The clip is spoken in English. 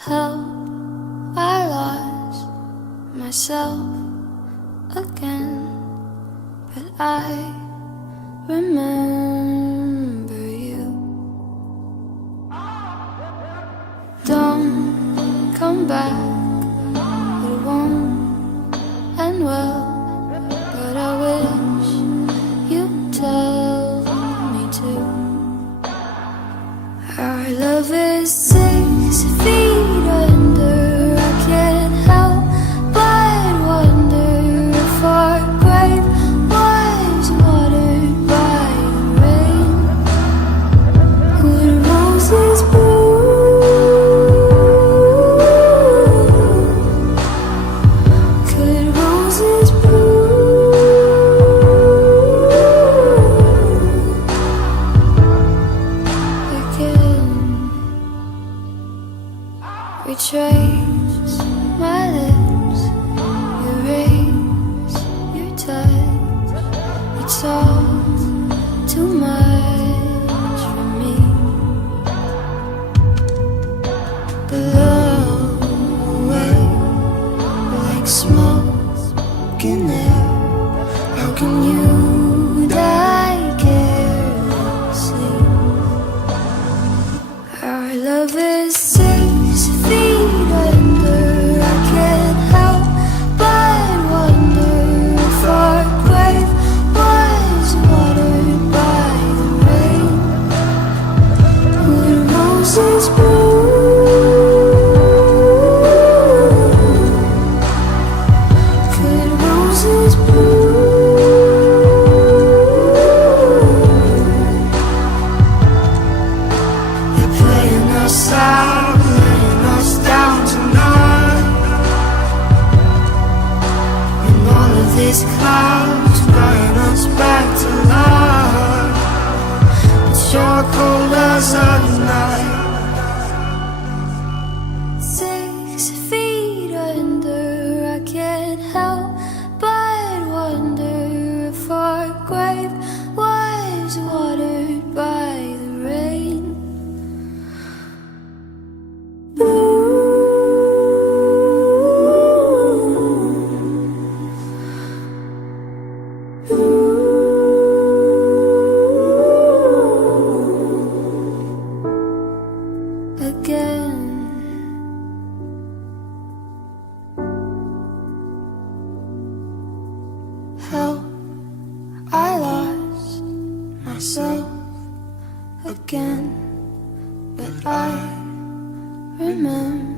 How I lost myself again, but I remember you. Don't come back, it won't end well, but I wish you'd tell me to. Our love is 6 feet under. I can't help but wonder if our grave was watered by the rain. Would roses bloom? Could roses bloom again? Retrace my lips, erase your touch. It's all too much for me. Blow away like smoke in air. How can you die carelessly? Our love is 6 feet under. I can't help but wonder if our grave was watered by the rain. Would roses bloom? Could roses bloom? They're playing us out, laying us down tonight. And all of these clouds bring us back to life. It's sure cold as a night. 6 feet under. I can't help but wonder if our grave was watered by the rain. Again, how I lost myself again, but I remember